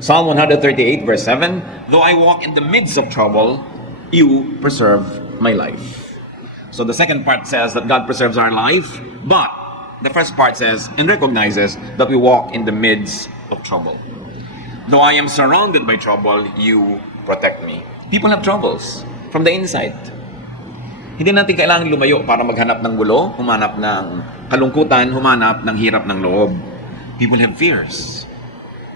Psalm 138 verse 7, though I walk in the midst of trouble, you preserve my life. So the second part says that God preserves our life, but the first part says and recognizes that we walk in the midst of trouble. Though I am surrounded by trouble, you protect me. People have troubles from the inside. Hindi natin kailangan lumayo para maghanap ng gulo, humanap ng kalungkutan, humanap ng hirap ng loob. People have fears.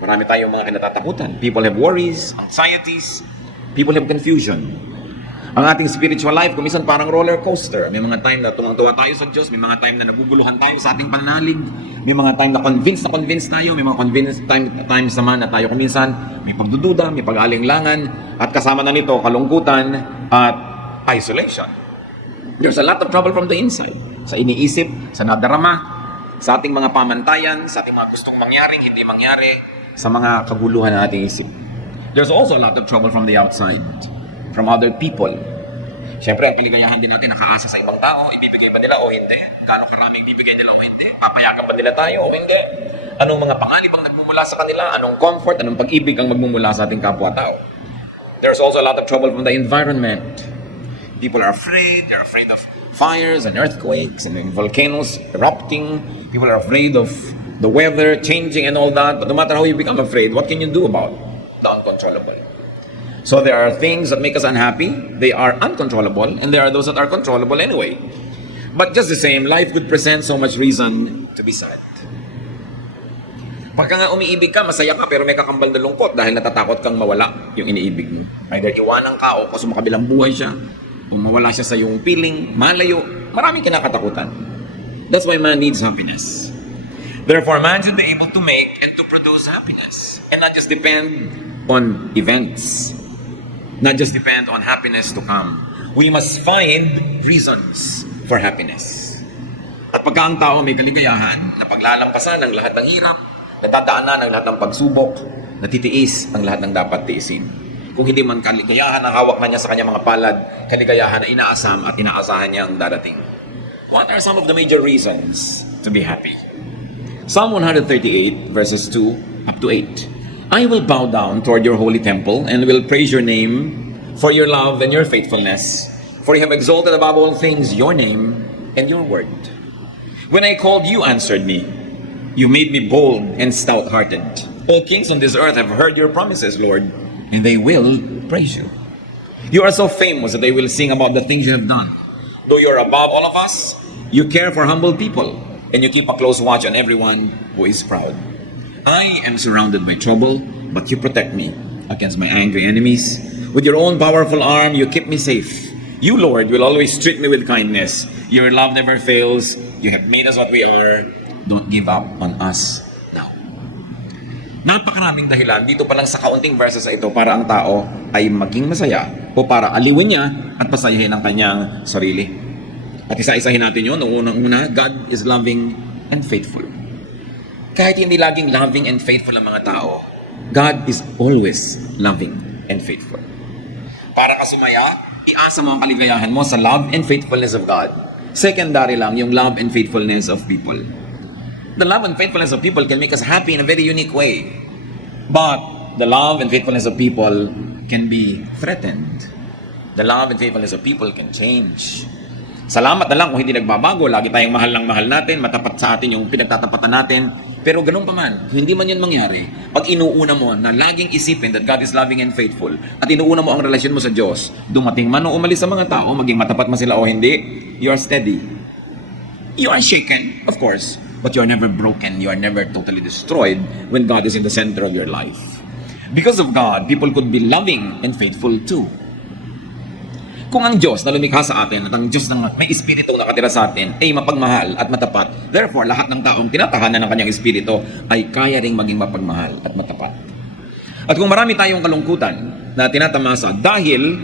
Marami tayong mga kinatatakutan. People have worries, anxieties. People have confusion. Ang ating spiritual life, kumisan parang roller coaster. May mga time na tumang-tuwa tayo sa Diyos, may mga time na naguguluhan tayo sa ating pananalig, may mga time na convinced tayo, may mga times naman na tayo kuminsan may pagdududa, may pag-alinlangan, at kasama na nito kalungkutan at isolation. There's a lot of trouble from the inside. Sa iniisip, sa nadarama, sa ating mga pamantayan, sa ating mga gustong mangyaring, hindi mangyari, sa mga kaguluhan ng ating isip. There's also a lot of trouble from the outside, from other people. Siyempre, ang kaligayahan din natin nakaasa sa ibang tao, ibibigay ba nila o hindi? Gaano karaming ibibigay nila o hindi? Papayagan ba nila tayo o hindi? Anong mga panganib ang nagmumula sa kanila? Anong comfort, anong pag-ibig ang magmumula sa ating kapwa-tao? There's also a lot of trouble from the environment. People are afraid. They're afraid of fires and earthquakes and volcanoes erupting. People are afraid of the weather changing and all that. But no matter how you become afraid, what can you do about the uncontrollable? So there are things that make us unhappy. They are uncontrollable. And there are those that are controllable anyway. But just the same, life could present so much reason to be sad. Pagka nga umiibig ka, masaya ka, pero may kakambal na lungkot dahil natatakot kang mawala yung iniibig mo. Either iwanan ka o sumakabilang buhay siya, o mawala siya sa iyong feeling, malayo, maraming kinakatakutan. That's why man needs happiness. Therefore, man should be able to make and to produce happiness. And not just depend on events. Not just depend on happiness to come. We must find reasons for happiness. At pagka ang tao may kaligayahan, na paglalampasan ang lahat ng hirap, nadadaanan ang lahat ng pagsubok, natitiis ang lahat ng dapat tiisin. Kung hindi man kaligayahan ang hawak na niya sa kanyang mga palad, kaligayahan na inaasam at inaasahan niya ang darating. What are some of the major reasons to be happy? Psalm 138 verses 2 up to 8. I will bow down toward your holy temple and will praise your name for your love and your faithfulness. For you have exalted above all things your name and your word. When I called, you answered me. You made me bold and stout-hearted. All kings on this earth have heard your promises, Lord, and they will praise you. You are so famous that they will sing about the things you have done. Though you are above all of us, you care for humble people, and you keep a close watch on everyone who is proud. I am surrounded by trouble, but you protect me against my angry enemies. With your own powerful arm, you keep me safe. You, Lord, will always treat me with kindness. Your love never fails. You have made us what we are. Don't give up on us now. Napakaraming dahilan dito pa lang sa kaunting verses ito para ang tao ay maging masaya o para aliwin niya at pasayahin ang kanyang sarili. At isa-isahin natin yun. Unang-una, God is loving and faithful. Kahit hindi laging loving and faithful ang mga tao, God is always loving and faithful. Para ka sumaya, iasa mo ang kaligayahan mo sa love and faithfulness of God. Secondary lang yung love and faithfulness of people. The love and faithfulness of people can make us happy in a very unique way. But the love and faithfulness of people can be threatened. The love and faithfulness of people can change. Salamat na lang kung hindi nagbabago. Lagi tayong mahal ng mahal natin, matapat sa atin yung pinagtatapatan natin. Pero ganun pa man, kung hindi man yun mangyari, pag inuuna mo na laging isipin that God is loving and faithful, at inuuna mo ang relasyon mo sa Diyos, dumating man o umalis sa mga tao, maging matapat man sila o hindi, you are steady. You are shaken, of course, but you are never broken. You are never totally destroyed when God is in the center of your life. Because of God, people could be loving and faithful too. Kung ang Diyos na lumikha sa atin at ang Diyos na may espiritu na nakatira sa atin ay mapagmahal at matapat, therefore lahat ng taong tinatahanan ng kanyang espiritu ay kaya ring maging mapagmahal at matapat. At kung marami tayong kalungkutan na tinatamasa dahil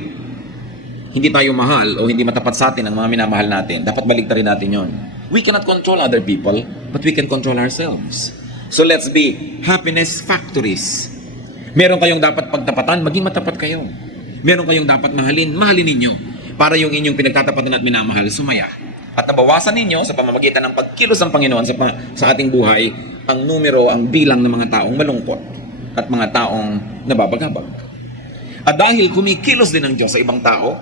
hindi tayo mahal o hindi matapat sa atin ang mga minamahal natin, dapat baliktarin natin yon. We cannot control other people, but we can control ourselves. So let's be happiness factories. Meron kayong dapat pagtapatan, maging matapat kayo. Meron kayong dapat mahalin, mahalin ninyo para yung inyong pinagtatapatan at minamahal sumaya. At nabawasan ninyo sa pamamagitan ng pagkilos ng Panginoon sa ating buhay ang numero, ang bilang ng mga taong malungkot. at mga taong nababagabag. At dahil kumikilos din ng Diyos sa ibang tao,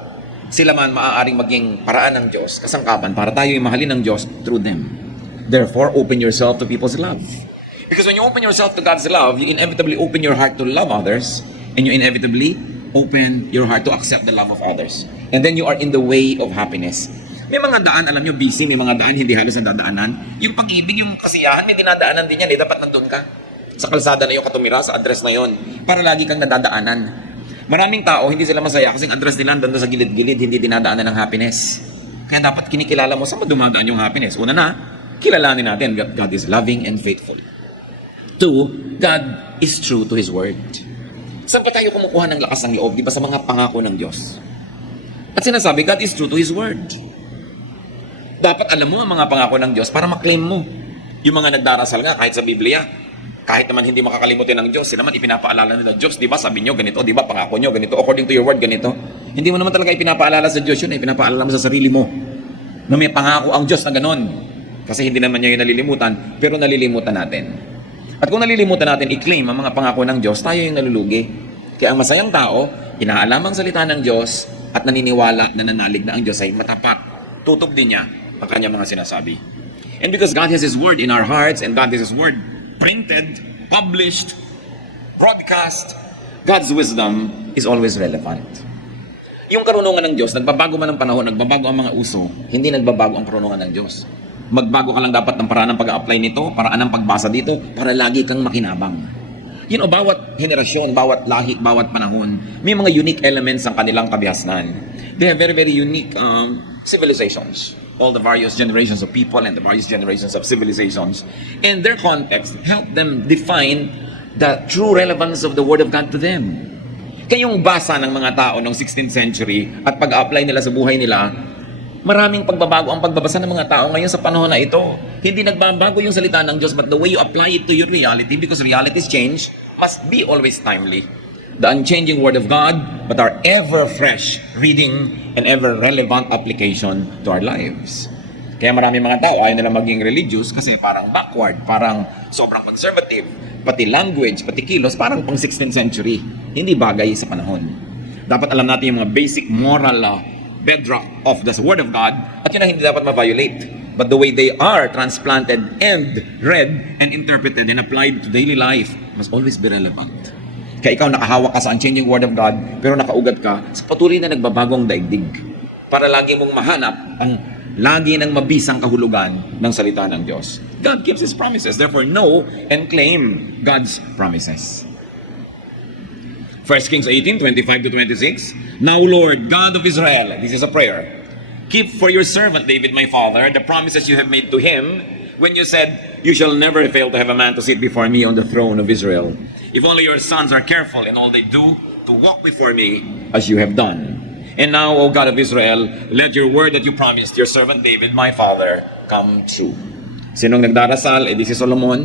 sila man maaaring maging paraan ng Diyos, kasangkapan para tayo ay mahalin ng Diyos through them. Therefore, open yourself to people's love. Because when you open yourself to God's love, you inevitably open your heart to love others, and you inevitably open your heart to accept the love of others. And then you are in the way of happiness. May mga daan, alam nyo, busy, may mga daan hindi halos nadadaanan. Yung pag-ibig, yung kasiyahan, may dinadaanan din yan, dapat nandun ka. Sa kalsada na yung katumira, sa address na yon, para lagi kang nadadaanan. Maraming tao, hindi sila masaya kasi ang address nila nandun sa gilid-gilid, hindi dinadaanan ng happiness. Kaya dapat kinikilala mo saan dumadaan yung happiness. Una na, kilalanin natin, God is loving and faithful. Two, God is true to His word. Saan pa tayo kumukuha ng lakas ng loob? Di ba sa mga pangako ng Diyos? At sinasabi, God is true to His word. Dapat alam mo ang mga pangako ng Diyos para maklaim mo. Yung mga nagdarasal nga kahit sa Biblia, kahit naman hindi makakalimutin ng Diyos, sila naman ipinapaalala nila, Diyos, di ba sabi nyo ganito, di ba pangako nyo ganito, according to your word ganito. Hindi mo naman talaga ipinapaalala sa Diyos yun, ipinapaalala mo sa sarili mo na may pangako ang Diyos na ganon. Kasi hindi naman niya yung nalilimutan, pero nalilimutan natin. At kung nalilimutan natin i-claim ang mga pangako ng Diyos, tayo yung nalulugi. Kaya ang masayang tao, inaalam ang salita ng Diyos at naniniwala na nanalig na ang Diyos ay matapat. Tutog din niya ang kanyang mga sinasabi. And because God has His word in our hearts and God has His word printed, published, broadcast, God's wisdom is always relevant. Yung karunungan ng Diyos, nagbabago man ang panahon, nagbabago ang mga uso, hindi nagbabago ang karunungan ng Diyos. Magbago ka lang dapat ng paraan ng pag-apply nito, paraan ng pagbasa dito, para lagi kang makinabang. You know, bawat henerasyon, bawat lahi, bawat panahon, may mga unique elements ang kanilang kabihasnan. They have very, very unique civilizations. All the various generations of people and the various generations of civilizations. And their context help them define the true relevance of the Word of God to them. Kayong basa ng mga tao ng 16th century at pag-apply nila sa buhay nila, maraming pagbabago ang pagbabasa ng mga tao ngayon sa panahon na ito. Hindi nagbabago yung salita ng Diyos, but the way you apply it to your reality, because realities change, must be always timely. The unchanging Word of God, but our ever-fresh reading and ever-relevant application to our lives. Kaya marami mga tao ayaw nila maging religious kasi parang backward, parang sobrang conservative, pati language, pati kilos, parang pang 16th century. Hindi bagay sa panahon. Dapat alam natin yung mga basic moral bedrock of the Word of God at yun ang hindi dapat ma-violate. But the way they are transplanted and read and interpreted and applied to daily life must always be relevant. Kaya ikaw nakahawak ka sa unchanging Word of God, pero nakaugat ka sa patuloy na nagbabagong daigdig. Para lagi mong mahanap ang lagi ng mabisang kahulugan ng salita ng Diyos. God keeps His promises. Therefore, know and claim God's promises. 1 Kings 18, 25 to 26. Now, Lord, God of Israel, this is a prayer. Keep for your servant David, my father, the promises you have made to him when you said, you shall never fail to have a man to sit before me on the throne of Israel. If only your sons are careful in all they do to walk before me as you have done. And now, O God of Israel, let your word that you promised your servant David, my father, come true. Sinong nagdarasal? Si Solomon.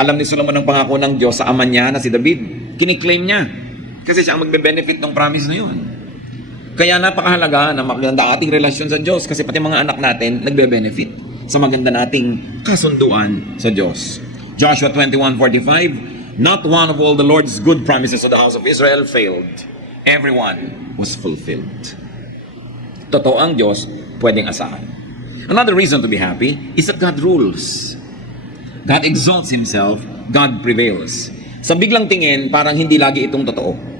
Alam ni Solomon ang pangako ng Diyos sa ama niya na si David. Kiniklaim niya. Kasi siya ang magbe-benefit ng promise na yun. Kaya napakahalaga na maganda ating relasyon sa Diyos kasi pati mga anak natin nagbe-benefit sa maganda nating kasunduan sa Diyos. Joshua 21:45, not one of all the Lord's good promises to the house of Israel failed. Everyone was fulfilled. Totoo ang Diyos, pwedeng asahan. Another reason to be happy is that God rules. God exalts Himself, God prevails. Sa biglang tingin, parang hindi lagi itong totoo.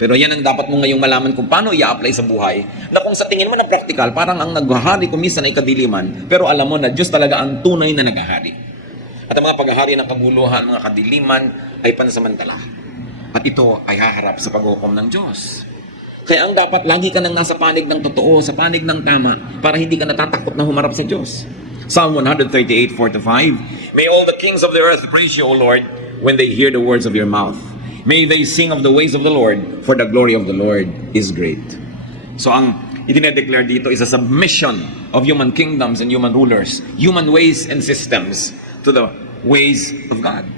Pero yan ang dapat mo ngayong malaman kung paano i-apply sa buhay, na kung sa tingin mo na practical, parang ang naghahari kuminsan ay kadiliman, pero alam mo na Diyos talaga ang tunay na naghahari. At ang mga paghahari ng kaguluhan, mga kadiliman, ay pansamantala. At ito ay haharap sa paghukom ng Diyos. Kaya ang dapat, lagi ka nang nasa panig ng totoo, sa panig ng tama, para hindi ka natatakot na humarap sa Diyos. Psalm 138:4-5, May all the kings of the earth praise you, O Lord, when they hear the words of your mouth. May they sing of the ways of the Lord, for the glory of the Lord is great. So ang itinedeclare dito is a submission of human kingdoms and human rulers, human ways and systems to the ways of God.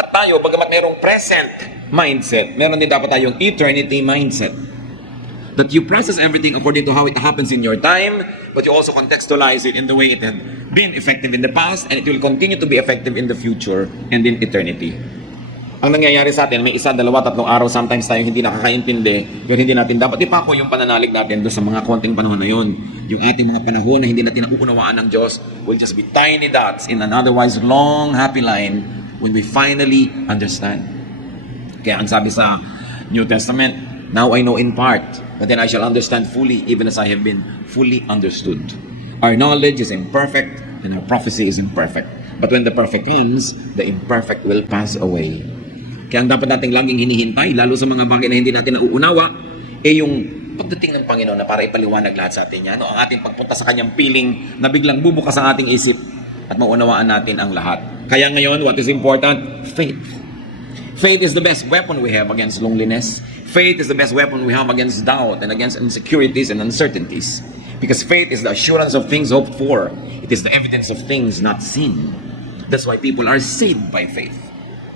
At tayo, bagamat mayroong present mindset, meron din dapat tayong eternity mindset. That you process everything according to how it happens in your time, but you also contextualize it in the way it had been effective in the past, and it will continue to be effective in the future and in eternity. Ang nangyayari sa atin, may isa, dalawa, tatlong araw, sometimes tayo hindi nakakaintindi, yung hindi natin dapat ipako yung pananalig natin doon sa mga konting panahon na yun. Yung ating mga panahon na hindi natin nauunawaan ng Diyos will just be tiny dots in an otherwise long, happy line when we finally understand. Kaya ang sabi sa New Testament, now I know in part, but then I shall understand fully, even as I have been fully understood. Our knowledge is imperfect, and our prophecy is imperfect. But when the perfect comes, the imperfect will pass away. Kaya ang dapat nating laging hinihintay, lalo sa mga bagay na hindi natin nauunawa, yung pagdating ng Panginoon na para ipaliwanag lahat sa atin yan, ang ating pagpunta sa kanyang piling na biglang bubukas ang ating isip at maunawaan natin ang lahat. Kaya ngayon, what is important? Faith. Faith is the best weapon we have against loneliness. Faith is the best weapon we have against doubt and against insecurities and uncertainties. Because faith is the assurance of things hoped for. It is the evidence of things not seen. That's why people are saved by faith,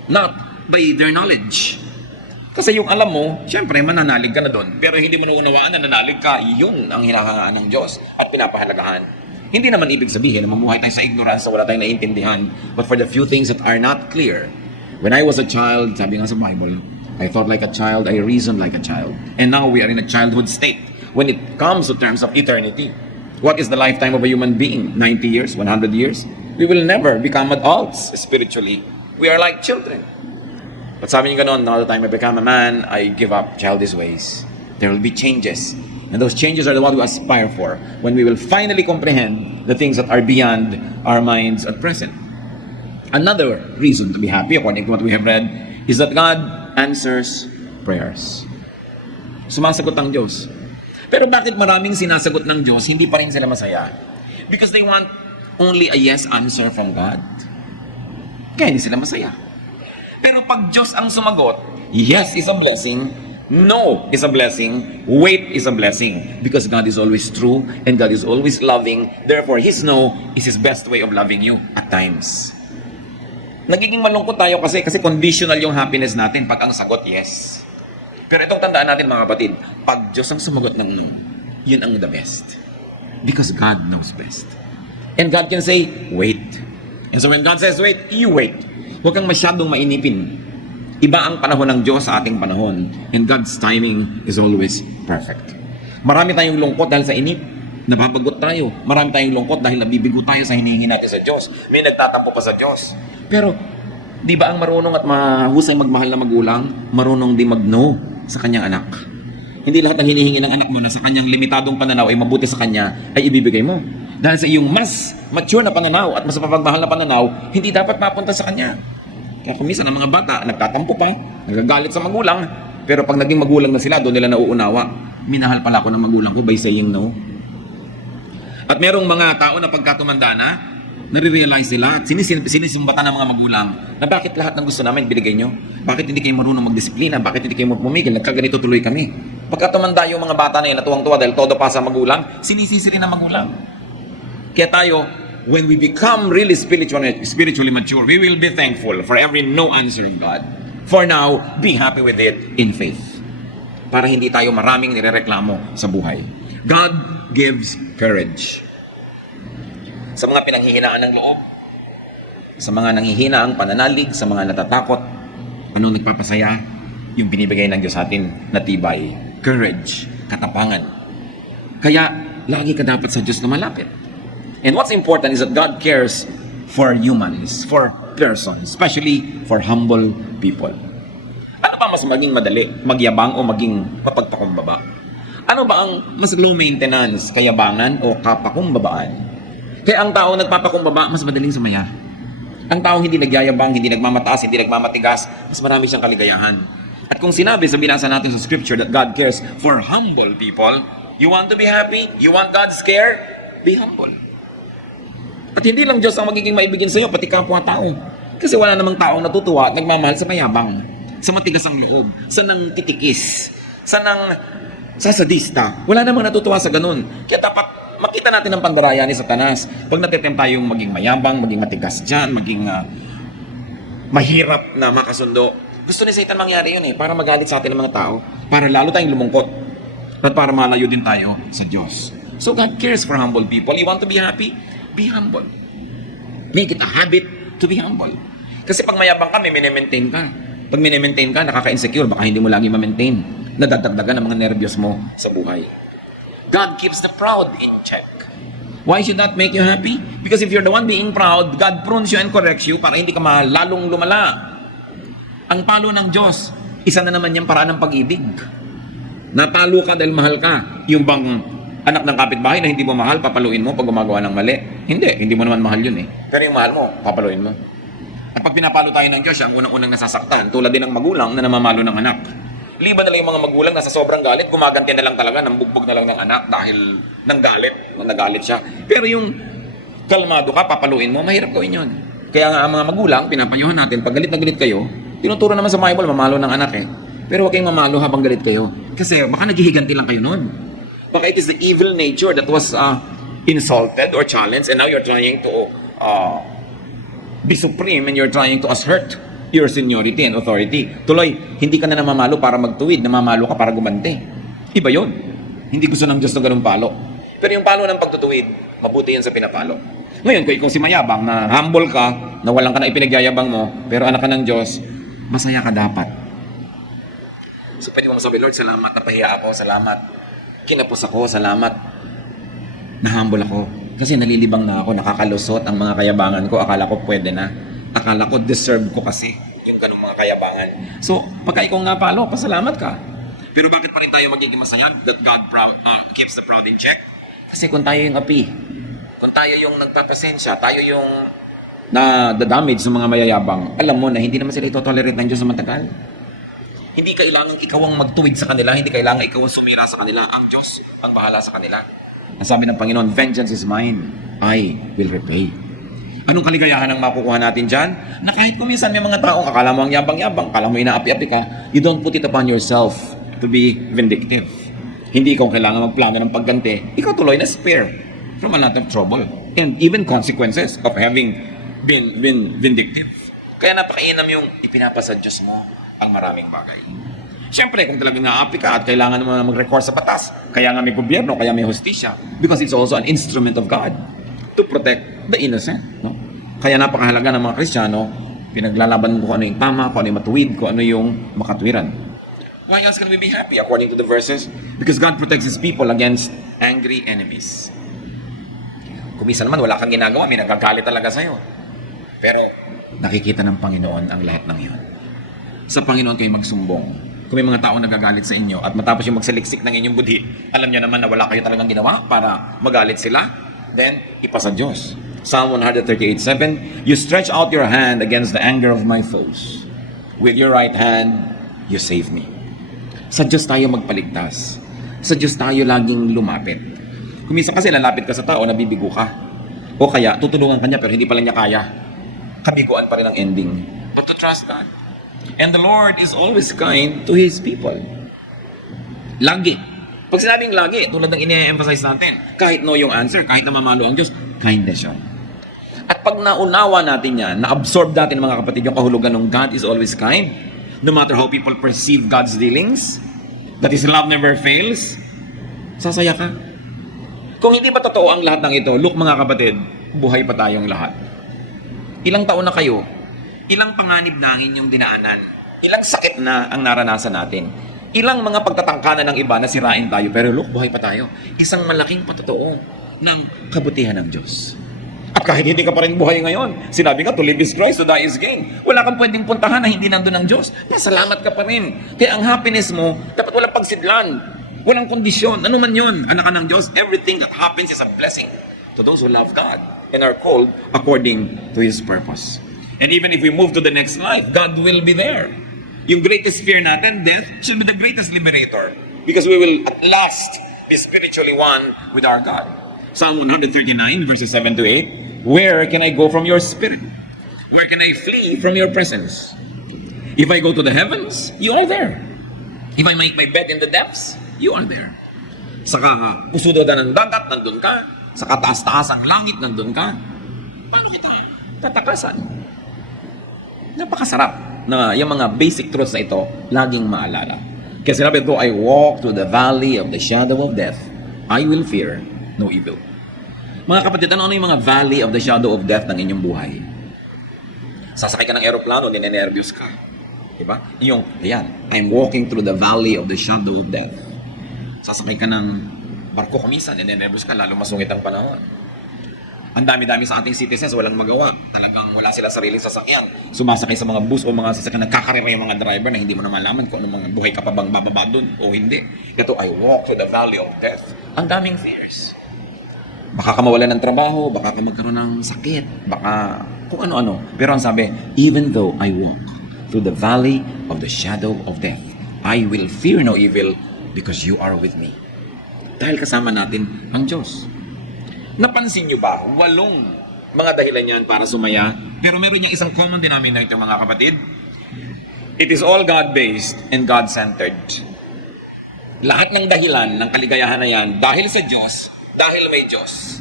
not by their knowledge. Kasi yung alam mo, syempre mananalig ka na doon. Pero hindi mo naunawaan na nanalig ka, yun ang hinahangaan ng Diyos at pinapahalagahan. Hindi naman ibig sabihin na mamuhay tayo sa ignorance na wala tayong naiintindihan. But for the few things that are not clear, when I was a child, sabi nga sa Bible, I thought like a child, I reasoned like a child. And now we are in a childhood state. When it comes to terms of eternity, what is the lifetime of a human being? 90 years? 100 years? We will never become adults spiritually. We are like children. But sabi niyo ganon, now the time I become a man, I give up childish ways. There will be changes. And those changes are the ones we aspire for when we will finally comprehend the things that are beyond our minds at present. Another reason to be happy, according to what we have read, is that God answers prayers. Sumasagot ang Diyos. Pero bakit maraming sinasagot ng Diyos, hindi pa rin sila masaya? Because they want only a yes answer from God. Kaya hindi sila masaya. Pero pag Diyos ang sumagot, yes is a blessing, no is a blessing, wait is a blessing. Because God is always true and God is always loving. Therefore, His no is His best way of loving you at times. Nagiging malungkot tayo kasi conditional yung happiness natin pag ang sagot yes. Pero itong tandaan natin mga kapatid, pag Diyos ang sumagot ng no, yun ang the best. Because God knows best. And God can say, wait. And so when God says wait, you wait. Huwag kang masyadong mainipin. Iba ang panahon ng Diyos sa ating panahon. And God's timing is always perfect. Marami tayong lungkot dahil sa inip. Nababagot tayo. Marami tayong lungkot dahil nabibigo tayo sa hinihingi natin sa Diyos. May nagtatampo pa sa Diyos. Pero, di ba ang marunong at mahusay magmahal na magulang, marunong di mag-no sa kanyang anak? Hindi lahat ng hinihingi ng anak mo na sa kanyang limitadong pananaw ay mabuti sa kanya, ay ibibigay mo. Dahil sa iyong mas mature na pananaw at mas mapagmahal na pananaw, hindi dapat mapunta sa kanya. Kaya kuminsan ang mga bata, nagtatampo pa, nagagalit sa magulang, pero pag naging magulang na sila, doon nila nauunawa, minahal pala ako ng magulang ko by saying no. At merong mga tao na pagkatumanda na, nare-realize sila at sinisimbatan ng mga magulang na bakit lahat ng gusto namin binigay nyo? Bakit hindi kayo marunong magdisiplina? Bakit hindi kayo pumigil? Nagkaganito tuloy kami. Pagkatumanda yung mga bata na yun, natuwang-tuwa dahil todo pa sa magulang, sinisisi rin ng magulang. Kaya tayo, when we become really spiritually mature, we will be thankful for every no answer of God. For now, be happy with it in faith. Para hindi tayo maraming nirereklamo sa buhay. God gives courage. Sa mga pinanghihinaan ng loob, sa mga nanghihina ang pananalig, sa mga natatakot, anong nagpapasaya? Yung binibigay ng Diyos sa atin na tibay, courage, katapangan. Kaya, lagi ka dapat sa Diyos na malapit. And what's important is that God cares for humans, for persons, especially for humble people. Ano ba mas maging madali? Magyabang o maging mapagpakumbaba? Ano ba ang mas low maintenance, kayabangan o kapakumbabaan? Kaya ang tao nagpapakumbaba, mas madaling sumaya. Ang tao hindi nagyayabang, hindi nagmamataas, hindi nagmamatigas, mas marami siyang kaligayahan. At kung sinabi sa binasa natin sa scripture that God cares for humble people, you want to be happy? You want God's care? Be humble. At hindi lang Diyos ang magiging maibigin sa iyo, pati kapwa-tao. Kasi wala namang taong natutuwa at nagmamahal sa mayabang, sa matigas ang loob, sa nang titikis, sa nang sasadista. Wala namang natutuwa sa ganun. Kaya dapat makita natin ang pandaraya ni Satanas. Pag natitem tayong maging mayabang, maging matigas dyan, maging mahirap na makasundo, gusto ni Satan mangyari yun para magalit sa atin ng mga tao, para lalo tayong lumungkot, at para malayo din tayo sa Diyos. So God cares for humble people. You want to be happy? Be humble. Make it a habit to be humble. Kasi pag mayabang ka, may minimaintain ka. Pag mini-maintain ka, nakaka-insecure, baka hindi mo lagi ma-maintain. Nadadagdagan ang mga nervyos mo sa buhay. God keeps the proud in check. Why should that make you happy? Because if you're the one being proud, God prunes you and corrects you para hindi ka lalong lumala. Ang palo ng Diyos, isa na naman yung paraan ng pag-ibig. Napalo ka dahil mahal ka. Yung bang anak ng kapitbahay na hindi mo mahal, papaluin mo pag gumagawa ng mali? Hindi mo naman mahal yun eh. Pero yung mahal mo, papaluin mo. At pag pinapalo tayo ng Diyos, siya ang unang-unang nasasaktan. Tulad din ng magulang na namamalo ng anak. Liban na lang yung mga magulang na sa sobrang galit, gumaganti na lang talaga, nang bugbog na lang ng anak dahil nang galit, nang nagalit siya. Pero yung kalmado ka, papaluin mo, mahirap gawin yun. Kaya nga ang mga magulang, pinapayuhan natin, pag galit na galit kayo, tinuturo naman sa Bible, mamalo ng anak eh. Pero huwag kayong mamalo habang galit kayo. Kasi baka naghihiganti lang kayo noon. Baka it is the evil nature that was insulted or challenged, and now you're trying to be supreme and you're trying to assert your seniority and authority. Tuloy, hindi ka na namamalo para magtuwid, namamalo ka para gumanti. Iba yun. Hindi gusto ng Diyos na ganun palo. Pero yung palo ng pagtutuwid, mabuti yun sa pinapalo. Ngayon, kung ikaw si mayabang, na humble ka, na walang ka na ipinagyayabang mo, pero anak ka ng Diyos, masaya ka dapat. So pwede mo masabi, Lord, salamat, napahiya ako, salamat. Kinapos ako, salamat. Na-humble ako. Kasi nalilibang na ako, nakakalusot ang mga kayabangan ko, akala ko pwede na. Akala ko deserve ko kasi yung ganung mga kayabangan. So, pagka ikaw nga palo, pasalamat ka. Pero bakit pa rin tayo magiging masaya that God keeps the proud in check? Kasi kung tayo yung api, kung tayo yung nagpapasensya, tayo yung na-damage sa mga mayayabang, alam mo na hindi naman sila ito-tolerate ng Diyos sa matagal. Hindi kailangan ikaw ang magtuwid sa kanila, hindi kailangan ikaw ang sumira sa kanila. Ang Diyos ang bahala sa kanila. Ang sabi ng Panginoon, vengeance is mine, I will repay. Anong kaligayahan ang makukuha natin dyan? Na kahit kuminsan may mga taong akala mo ang yabang-yabang, akala mo inaapi-api ka, you don't put it upon yourself to be vindictive. Hindi ikaw kailangan magplano ng pagganti. Ikaw tuloy na spare from a lot of trouble and even consequences of having been vindictive. Kaya napakainam yung ipinapasa Diyos mo ang maraming bagay. Siyempre, kung talagang naapi ka at kailangan mo mag-record sa batas, kaya nga may gobyerno, kaya may hustisya, because it's also an instrument of God to protect the innocent. No? Kaya napakahalaga ng mga Kristiyano, pinaglalaban mo kung ano yung tama, kung ano yung matuwid, kung ano yung makatwiran. Why else can we be happy according to the verses? Because God protects His people against angry enemies. Kumisa naman, wala kang ginagawa, may nagagalit talaga sa'yo. Pero nakikita ng Panginoon ang lahat ng iyon. Sa Panginoon kayo magsumbong. Kung may mga taong nagagalit sa inyo at matapos yung magsaliksik ng inyong budhi, alam niyo naman na wala kayo talagang ginawa para magalit sila, then ipasa Diyos. Psalm 138:7, you stretch out your hand against the anger of my foes. With your right hand, you save me. Sa Diyos tayo magpaligtas. Sa Diyos tayo laging lumapit. Kuminsan kasi lalapit ka sa tao, nabibigo ka. O kaya, tutulungan ka niya pero hindi pala niya kaya. Kabiguan pa rin ang ending. But to trust God. And the Lord is always kind to His people. Lagi. Pag sinabing lagi, tulad ng ini-emphasize natin, kahit no yung answer, kahit namamalo ang Diyos, kindness yun. At pag naunawa natin yan, na-absorb natin mga kapatid yung kahulugan ng God is always kind, no matter how people perceive God's dealings, that His love never fails, sasaya ka. Kung hindi ba totoo ang lahat ng ito, look mga kapatid, buhay pa tayong lahat. Ilang taon na kayo, ilang panganib nangin yung dinaanan, ilang sakit na ang naranasan natin, ilang mga pagtatangkanan ng iba na sirain tayo, pero look, buhay pa tayo. Isang malaking patotoo ng kabutihan ng Diyos. At kahit hindi ka pa rin buhay ngayon, sinabi nga, to live is Christ, to die is gain. Wala kang pwedeng puntahan na hindi nandun ng Diyos. Pasalamat ka pa rin. Kaya ang happiness mo, dapat walang pagsidlan. Walang kondisyon. Ano man yun, anak ka ng Diyos, everything that happens is a blessing to those who love God and are called according to His purpose. And even if we move to the next life, God will be there. Yung greatest fear natin, death, should be the greatest liberator. Because we will at last be spiritually one with our God. Psalm 139, verses 7 to 8. Where can I go from your spirit? Where can I flee from your presence? If I go to the heavens, you are there. If I make my bed in the depths, you are there. Sa pusudodan ng dagat, nandun ka. Sa kataas-taas ang langit, nandun ka. Paano kita tatakasan? Napakasarap na yung mga basic truths na ito, laging maalala. Kasi sinabi ko, I walk through the valley of the shadow of death. I will fear no evil. Mga kapatid, ano yung mga valley of the shadow of death ng inyong buhay? Sasakay ka ng aeroplano, ninenervyos ka. Diba? Yung, ayan, I'm walking through the valley of the shadow of death. Sasakay ka ng barko kumisan, and then nervous ka, lalo masungit ang panahon. Ang dami-dami sa ating citizens, walang magawa. Talagang wala sila sariling sasakyan. Sumasakay sa mga bus o mga sasakyan, nagkakarera yung mga driver na hindi mo na malaman kung ano mga buhay ka pa bang bababa dun o hindi. Ito, I walk through the valley of death. Ang daming fears. Baka ka mawalan ng trabaho, baka ka magkaroon ng sakit, baka kung ano-ano. Pero ang sabi, even though I walk through the valley of the shadow of death, I will fear no evil because you are with me. Dahil kasama natin ang Diyos. Napansin nyo ba, 8 mga dahilan yan para sumaya, pero meron niyang isang common denominator, mga kapatid. It is all God-based and God-centered. Lahat ng dahilan ng kaligayahan na yan, dahil sa Diyos, dahil may Diyos.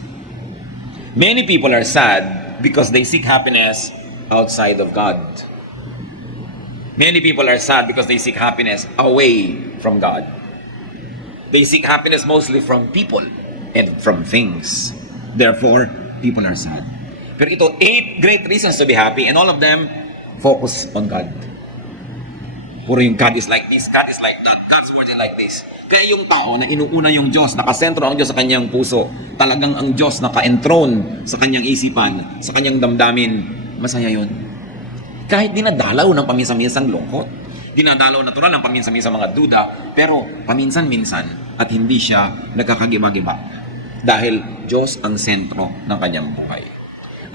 Many people are sad because they seek happiness outside of God. Many people are sad because they seek happiness away from God. They seek happiness mostly from people and from things. Therefore, people are sad. Pero ito, 8 great reasons to be happy, and all of them focus on God. Puro yung God is like this, God is like that, God's word is like this. Kaya yung tao na inuuna yung Diyos, nakasentro ang Diyos sa kanyang puso, talagang ang Diyos naka-enthroned sa kanyang isipan, sa kanyang damdamin, masaya yun. Kahit dinadalaw ng paminsan-minsang lungkot, dinadalaw natural ng paminsan-minsang mga duda, pero paminsan-minsan at hindi siya nagkakagiba-giba. Dahil Diyos ang sentro ng kanyang buhay.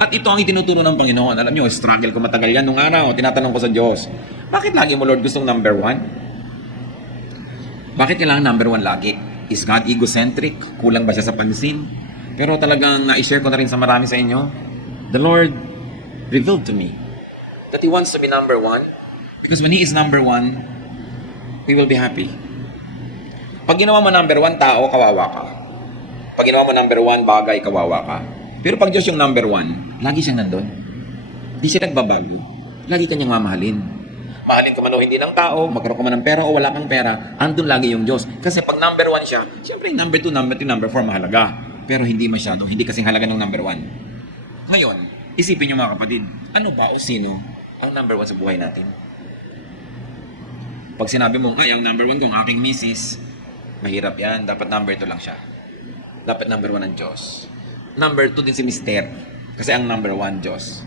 At ito ang itinuturo ng Panginoon. Alam niyo, struggle ko matagal yan nung araw. Tinatanong ko sa Diyos, bakit lagi mo, Lord, gustong number 1? Bakit kailangan number 1 lagi? Is God egocentric? Kulang ba siya sa pansin? Pero talagang na-share ko na rin sa marami sa inyo. The Lord revealed to me that He wants to be number 1. Because when He is number 1, we will be happy. Pag ginawa mo number 1 tao, kawawa ka. Pag ginawa mo number 1 bagay, kawawa ka. Pero pag Diyos yung number 1, lagi siyang nandun. Di siya nagbabago. Lagi ka niyang mamahalin. Mahalin ka man o hindi ng tao, magkaroon ka man ng pera o wala kang pera, andun lagi yung Diyos. Kasi pag number 1 siya, siyempre number 2, number 3, number 4 mahalaga. Pero hindi masyado, hindi kasing halaga ng number 1. Ngayon, isipin niyo mga kapatid, ano ba o sino ang number 1 sa buhay natin? Pag sinabi mo, ay, ang number 1 kong aking misis, mahirap yan, dapat number 2 lang siya. Dapat number 1 ang Diyos. Number 2 din si Mister. Kasi ang number 1, Diyos.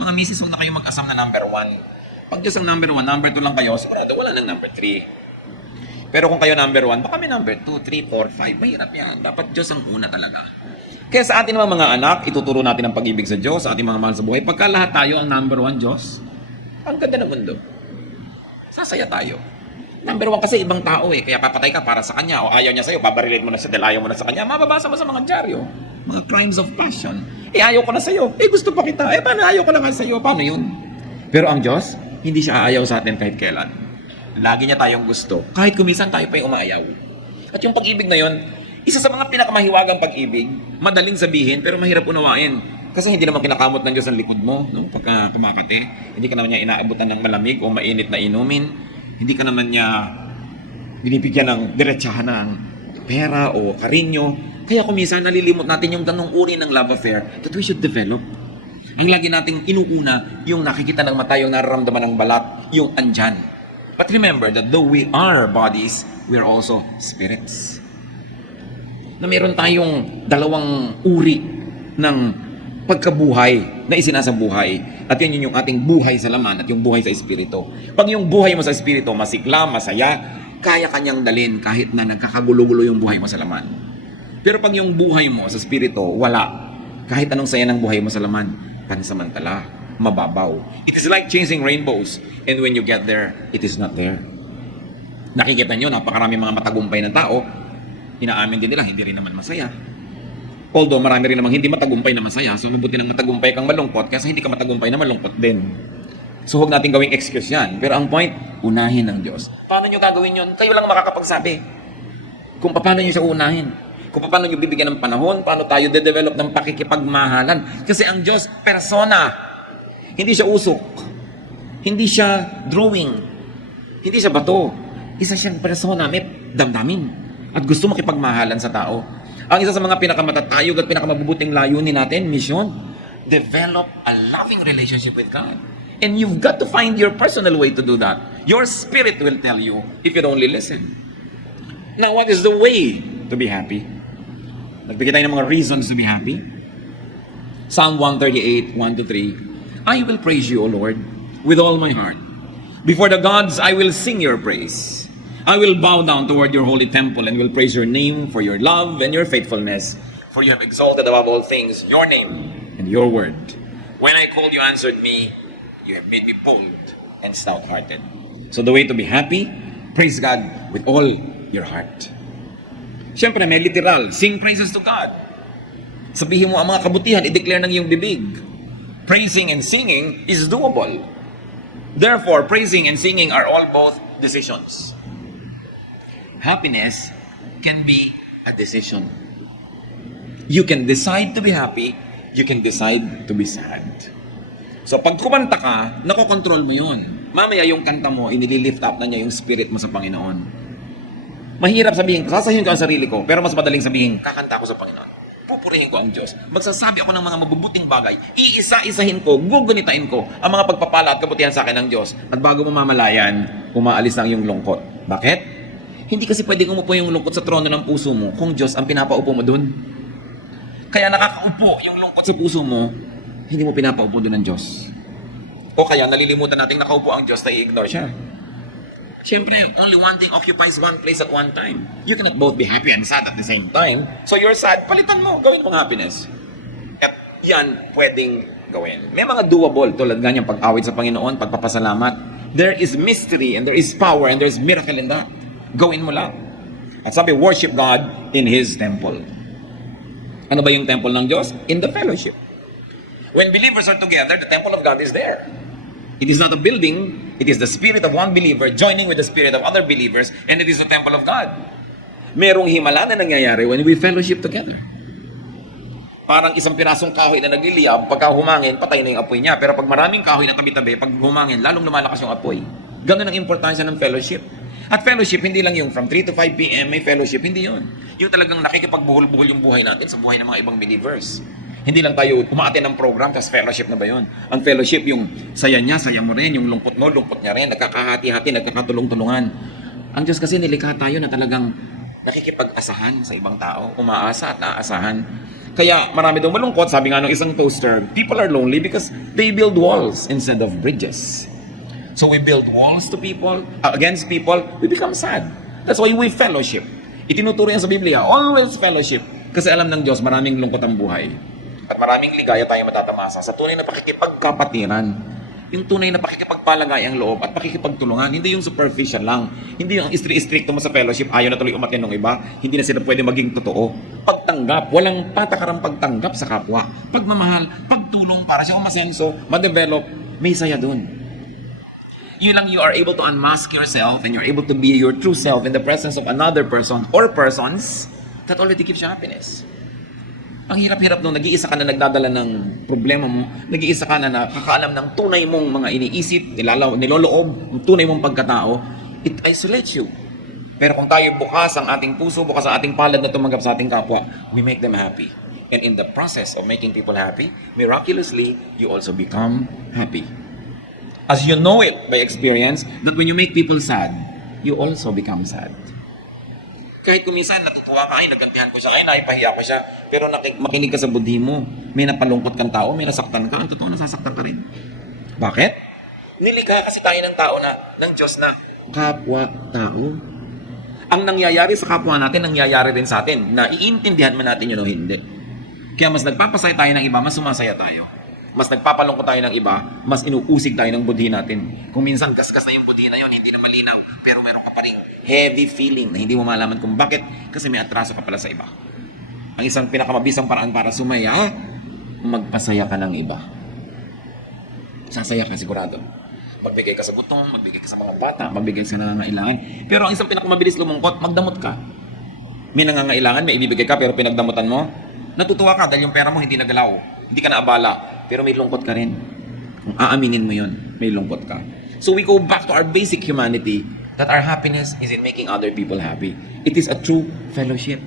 Mga misis, huwag na kayo mag-asam na number 1. Pag Diyos ang number 1, number 2 lang kayo, sigurado wala nang number 3. Pero kung kayo number 1, baka may number 2, 3, 4, 5. Mahirap yan. Dapat Diyos ang una talaga. Kaya sa atin naman mga anak, ituturo natin ang pag-ibig sa Diyos, sa ating mga mahal sa buhay. Pagka lahat tayo ang number 1 Diyos, ang ganda ng mundo. Sasaya tayo. Number 1 kasi ibang tao eh. Kaya papatay ka para sa kanya. O ayaw niya sa'yo, babarilate mo na siya dahil ayaw mo na sa kanya. Mababasa mo sa mga dyaryo. Mga crimes of passion. Eh ayaw ko na sa'yo. Eh gusto pa kita. Eh paano ayaw ko na nga sa'yo? Paano yun? Pero ang Diyos, hindi siya aayaw sa atin kahit kailan. Lagi niya tayong gusto. Kahit kumisan tayo pa yung umaayaw. At yung pag-ibig na yun, isa sa mga pinakamahiwagang pag-ibig, madaling sabihin pero mahirap unawain. Kasi hindi naman kinakamot ng Diyos ang likod mo, no? Pagka kumakate. Hindi ka naman niya inaabutan ng malamig o mainit na inumin. Hindi ka naman niya binibigyan ng diretsahan ng pera o karinyo. Kaya kuminsan nalilimot natin yung ganung uri ng love affair that we should develop. Ang lagi nating inuuna, yung nakikita ng mata, yung nararamdaman ng balat, yung andyan. But remember that though we are bodies, we are also spirits. Na meron tayong dalawang uri ng pagkabuhay na isinasabuhay. At yan yung ating buhay sa laman at yung buhay sa espiritu. Pag yung buhay mo sa espiritu masikla, masaya, kaya kanyang dalin kahit na nagkakagulo-gulo yung buhay mo sa laman. Pero pag yung buhay mo sa espiritu, wala. Kahit anong saya ng buhay mo sa laman, pansamantala, mababaw. It is like chasing rainbows. And when you get there, it is not there. Nakikita nyo, napakarami mga matagumpay na tao, inaamin din nila, hindi rin naman masaya. Although marami rin namang hindi matagumpay na masaya, so mabuti nang matagumpay kang malungkot kasi hindi ka matagumpay na malungkot din. So huwag natin gawing excuse yan. Pero ang point, unahin ng Diyos. Paano nyo gagawin yun? Kayo lang makakapagsabi. Kung paano nyo siya unahin. Kung paano nyo bibigyan ng panahon, paano tayo de-develop ng pakikipagmahalan. Kasi ang Diyos, persona. Hindi siya usok. Hindi siya drawing. Hindi siya bato. Isa siyang persona, may damdamin. At gusto makipagmahalan sa tao. Ang isa sa mga pinakamatatayog at pinakamabubuting layunin natin, mission, develop a loving relationship with God. And you've got to find your personal way to do that. Your spirit will tell you if you'd only listen. Now, what is the way to be happy? Nagbigay tayo ng mga reasons to be happy. Psalm 138, 1-3. I will praise you, O Lord, with all my heart. Before the gods, I will sing your praise. I will bow down toward your holy temple and will praise your name for your love and your faithfulness. For you have exalted above all things your name and your word. When I called, you answered me. You have made me bold and stout-hearted. So the way to be happy, praise God with all your heart. Siyempre, may literal, sing praises to God. Sabihin mo ang mga kabutihan, i-declare ng iyong bibig. Praising and singing is doable. Therefore, praising and singing are all both decisions. Happiness can be a decision. You can decide to be happy, you can decide to be sad. So pag kumanta ka, nakokontrol mo yun. Mamaya yung kanta mo, inililift up na niya yung spirit mo sa Panginoon. Mahirap sabihin, sasahin ko ang sarili ko, pero mas madaling sabihin, kakanta ko sa Panginoon. Pupurihin ko ang Diyos. Magsasabi ako ng mga mabubuting bagay. Iisa-isahin ko, gugunitain ko ang mga pagpapala at kabutihan sa akin ng Diyos. At bago mo mamalayan, umaalis ang iyong lungkot. Bakit? Hindi kasi pwedeng umupo yung lungkot sa trono ng puso mo kung Diyos ang pinapaupo mo dun. Kaya nakakaupo yung lungkot sa puso mo, hindi mo pinapaupo doon ng Diyos. O kaya nalilimutan natin nakaupo ang Diyos na i-ignore siya. Siyempre, only one thing occupies one place at one time. You cannot both be happy and sad at the same time. So you're sad, palitan mo, gawin mong happiness. At yan, pwedeng gawin. May mga doable tulad ganyan pag-awit sa Panginoon, pagpapasalamat. There is mystery and there is power and there is miracle in that. Gawin mo lang. At sabi, worship God in His temple. Ano ba yung temple ng Diyos? In the fellowship. When believers are together, the temple of God is there. It is not a building, it is the spirit of one believer joining with the spirit of other believers, and it is the temple of God. Merong himala na nangyayari when we fellowship together. Parang isang pirasong kahoy na nagliliyab, pagka humangin, patay na yung apoy niya. Pero pag maraming kahoy na tabi-tabi, pag humangin, lalong lumalakas yung apoy. Ganun ang importansya ng fellowship. At fellowship, hindi lang yung from 3 to 5 p.m. may fellowship, hindi yun. Yung talagang nakikipagbuhol-buhol yung buhay natin sa buhay ng mga ibang believers. Hindi lang tayo umaatin ng program, tapos fellowship na ba yun? Ang fellowship, yung saya niya, saya mo rin, yung lungkot mo, lungkot niya rin, nagkakahati-hati, nagkakatulong-tulungan. Ang Diyos kasi nilikha tayo na talagang nakikipag-asahan sa ibang tao, umaasa at naaasahan. Kaya marami daw malungkot, sabi nga ng isang poster, people are lonely because they build walls instead of bridges. So we build walls to people, against people, we become sad. That's why we fellowship. Itinuturo yan sa Biblia, always fellowship. Kasi alam ng Diyos, maraming lungkot ang buhay. At maraming ligaya tayo matatamasa sa tunay na pakikipagkapatiran. Yung tunay na pakikipagpalagay ang loob at pakikipagtulungan. Hindi yung superficial lang. Hindi yung istri-stricto mo sa fellowship, ayaw na tuloy umatin ng iba. Hindi na sila pwede maging totoo. Pagtanggap, walang patakarang pagtanggap sa kapwa. Pagmamahal, pagtulong para siya umasenso, ma-develop, may saya dun. You lang, you are able to unmask yourself and you're able to be your true self in the presence of another person or persons that already gives you happiness. Ang hirap-hirap nung nag-iisa ka na nagdadala ng problema mo, nag-iisa ka na nakakaalam ng tunay mong mga iniisip, niloloob, ng tunay mong pagkatao, it isolates you. Pero kung tayo bukas ang ating puso, bukas ang ating palad na tumanggap sa ating kapwa, we make them happy. And in the process of making people happy, miraculously, you also become happy. As you know it by experience, that when you make people sad, you also become sad. Kahit kung minsan natutuwa ka, ay nagantihan ko siya, ay naipahiya ko siya, pero makinig ka sa budhi mo, may napalungkot kang tao, may nasaktan ka, ang totoo nasasaktan ka rin. Bakit? Nilikha kasi tayo ng tao ng Diyos na kapwa-tao. Ang nangyayari sa kapwa natin, nangyayari rin sa atin, na iintindihan man natin yun o hindi. Kaya mas nagpapasaya tayo ng iba, mas sumasaya tayo. Mas nagpapalungkot tayo ng iba, mas inuusig tayo ng budhi natin. Kung minsan gasgas na yung budhi na yun, hindi na malinaw, pero meron ka pa rin heavy feeling na hindi mo malaman kung bakit, kasi may atraso ka pala sa iba. Ang isang pinakamabisang paraan para sumaya, magpasaya ka ng iba. Sasaya ka sigurado. Magbigay ka sa gutom, magbigay ka sa mga bata, magbigay ka sa nangangailangan. Pero ang isang pinakamabilis lumungkot, magdamot ka. May nangangailangan, may ibibigay ka, pero pinagdamutan mo, natutuwa ka dahil yung pera mo hindi nagalaw. Hindi ka naabala. Pero may lungkot ka rin. Kung aaminin mo yun, may lungkot ka. So we go back to our basic humanity that our happiness is in making other people happy. It is a true fellowship.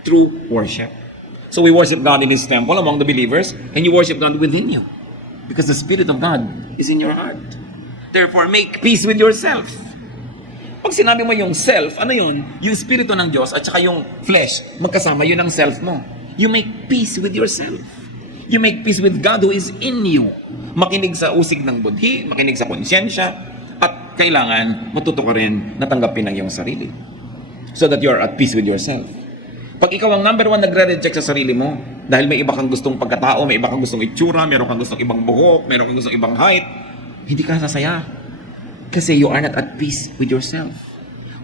True worship. So we worship God in His temple among the believers and you worship God within you. Because the Spirit of God is in your heart. Therefore, make peace with yourself. Pag sinabi mo yung self, ano yun? Yung Espiritu ng Diyos at saka yung flesh, magkasama, yun ang self mo. You make peace with yourself. You make peace with God who is in you. Makinig sa usig ng budhi, makinig sa konsyensya, at kailangan matuto ka rin na tanggapin ang iyong sarili. So that you are at peace with yourself. Pag ikaw ang number one nagre-reject sa sarili mo, dahil may iba kang gustong pagkatao, may iba kang gustong itsura, meron kang gustong ibang buhok, meron kang gustong ibang height, hindi ka sasaya. Kasi you are not at peace with yourself.